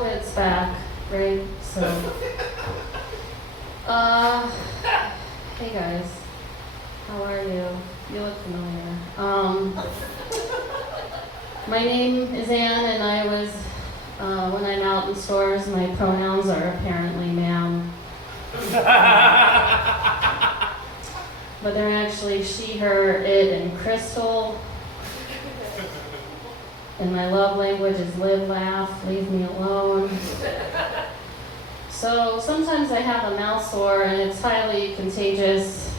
COVID's back, right? So, hey guys, how are you? You look familiar. My name is Anne, and I was, when I'm out in stores, my pronouns are apparently ma'am. But they're actually she, her, it, and crystal. And my love language is live, laugh, leave me alone. So sometimes I have a mouth sore and it's highly contagious.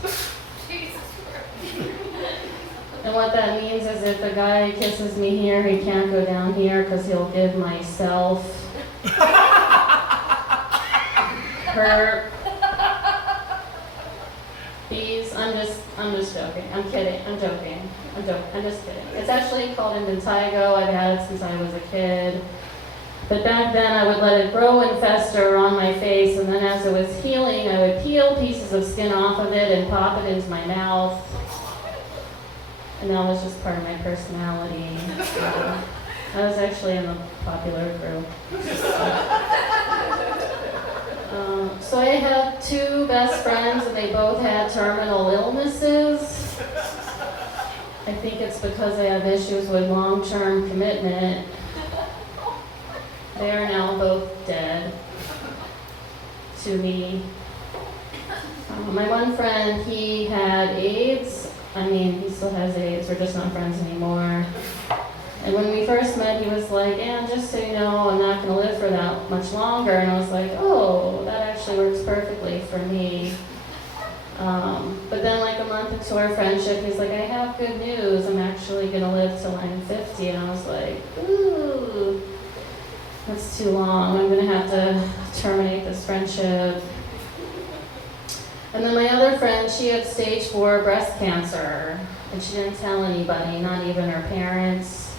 And what that means is if a guy kisses me here, he can't go down here because he'll give myself her bees. I'm just joking. I'm kidding. I'm joking. I'm just kidding. It's actually called impetigo. I've had it since I was a kid. But back then I would let it grow and fester on my face, and then as it was healing, I would peel pieces of skin off of it and pop it into my mouth. And that was just part of my personality. I was actually in the popular group. So I had two best friends, and they both had terminal illnesses. I think it's because I have issues with long-term commitment. They are now both dead to me. My one friend, he had AIDS. I mean, he still has AIDS. We're just not friends anymore. And when we first met, he was like, "Ann, just so you know, I'm not going to live for that much longer." And I was like, "Oh, that actually works perfectly for me." But then like a month into our friendship, he's like, "I have good news. I'm actually going to live till I'm 50. And I was like, "Ooh, that's too long. I'm going to have to terminate this friendship." And then my other friend, she had stage 4 breast cancer. And she didn't tell anybody, not even her parents.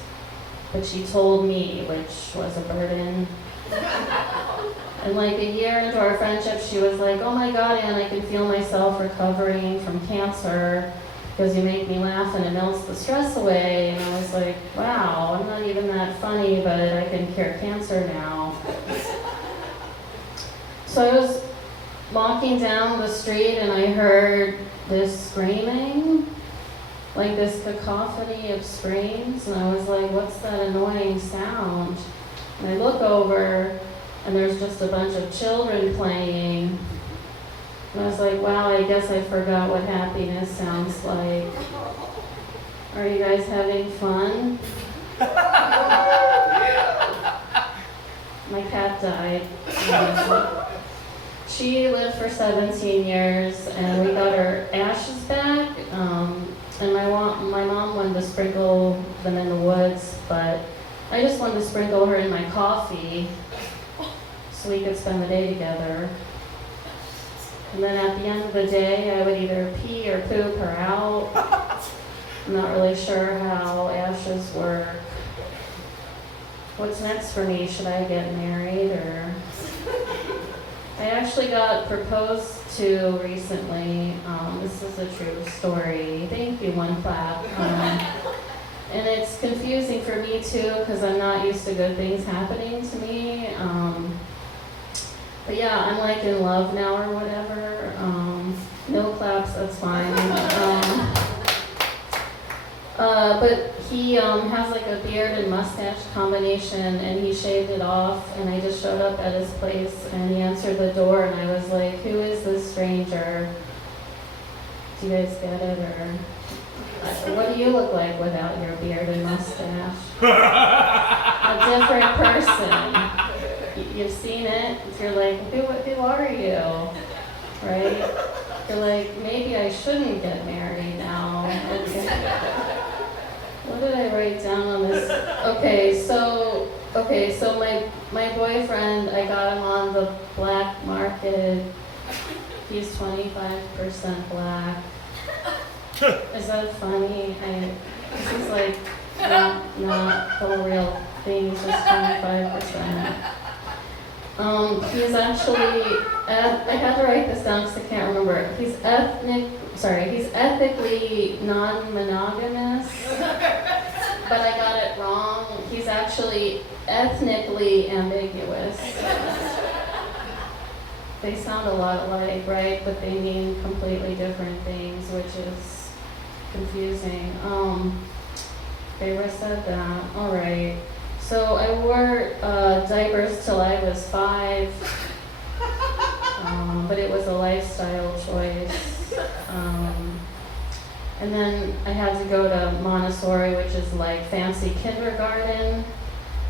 But she told me, which was a burden. And like a year into our friendship, she was like, "Oh my God, Ann, I can feel myself recovering from cancer because you make me laugh and it melts the stress away." And I was like, wow, I'm not even that funny, but I can cure cancer now. So I was walking down the street and I heard this screaming. Like this cacophony of screams, and I was like, what's that annoying sound? And I look over, and there's just a bunch of children playing. And I was like, wow, I guess I forgot what happiness sounds like. Are you guys having fun? My cat died. She lived for 17 years, and we got her ashes back. And my mom wanted to sprinkle them in the woods, but I just wanted to sprinkle her in my coffee so we could spend the day together. And then at the end of the day, I would either pee or poop her out. I'm not really sure how ashes work. What's next for me? Should I get married or... I actually got proposed to recently. This is a true story. Thank you, one clap. And it's confusing for me too because I'm not used to good things happening to me. But yeah, I'm like in love now or whatever. No claps, that's fine. But he has like a beard and mustache combination, and he shaved it off, and I just showed up at his place, and he answered the door, and I was like, who is this stranger? Do you guys get it, or what do you look like without your beard and mustache? A different person. You've seen it, you're like, who are you, right? You're like, maybe I shouldn't get married now. Okay. What did I write down on this? Okay, so my boyfriend, I got him on the black market. He's 25% black. Is that funny? This is like not the real thing, he's just 25%. He's actually, I had to write this down because I can't remember. He's ethically non-monogamous, but I got it wrong. He's actually ethnically ambiguous. They sound a lot alike, right? But they mean completely different things, which is confusing. They were said that. All right. So I wore diapers till I was 5, but it was a lifestyle choice. And then I had to go to Montessori, which is like fancy kindergarten.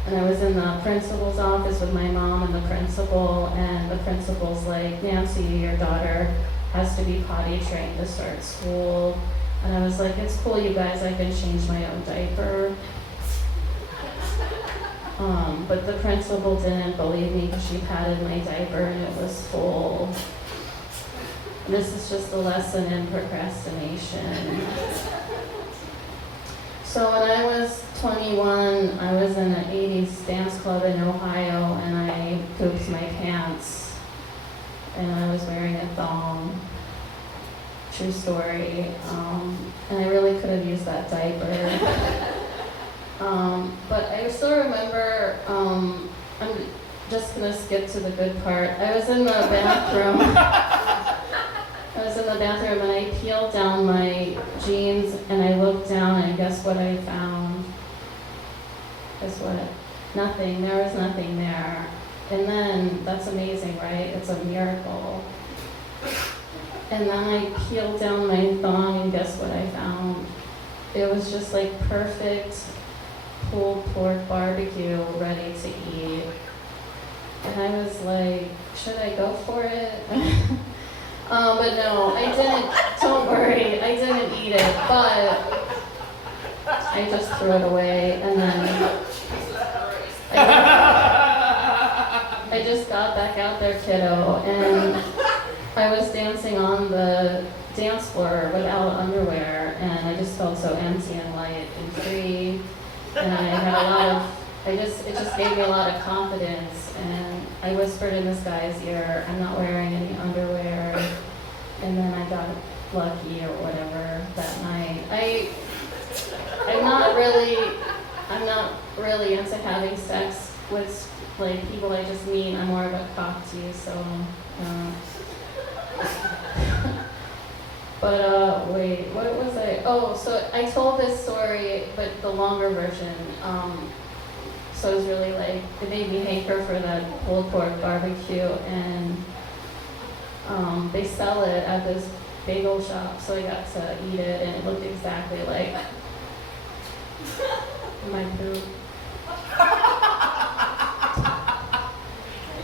And I was in the principal's office with my mom and the principal, and the principal's like, Nancy, your daughter has to be potty trained to start school. And I was like, it's cool, you guys, I can change my own diaper. But the principal didn't believe me because she patted my diaper and it was full. This is just a lesson in procrastination. So when I was 21, I was in an 80s dance club in Ohio and I pooped my pants and I was wearing a thong. True story. And I really could have used that diaper. But I still remember, I'm just gonna skip to the good part. I was in the bathroom. And I peeled down my jeans and I looked down and guess what I found? Guess what? Nothing. There was nothing there. And then, that's amazing, right? It's a miracle. And then I peeled down my thong and guess what I found? It was just like perfect pulled pork barbecue ready to eat. And I was like, should I go for it? But no, I didn't. Don't worry, I didn't eat it, but I just threw it away, and then I just got back out there, kiddo, and I was dancing on the dance floor without underwear, and I just felt so empty and light and free, and I had a lot of. it just gave me a lot of confidence, and I whispered in this guy's ear, I'm not wearing any underwear, and then I got lucky or whatever that night. I'm not really into having sex with like people I just meet. I'm more of a cock to, so. But wait, what was I? Oh, so I told this story, but the longer version. So it was really like, it made me hanker for that pulled pork barbecue, and they sell it at this bagel shop, so I got to eat it, and it looked exactly like my poop.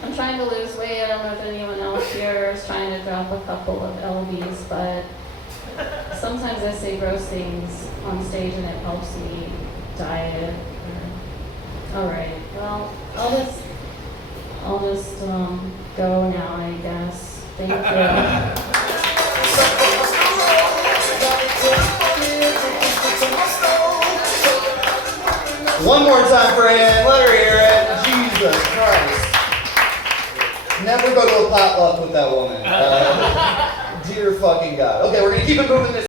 I'm trying to lose weight. I don't know if anyone else here is trying to drop a couple of lbs, but sometimes I say gross things on stage and it helps me diet. All right. Well, I'll just go now, I guess. Thank you. One more time for Ann. Let her hear it. Jesus Christ. Never go to a potluck with that woman. Dear fucking God. Okay, we're gonna keep it moving this.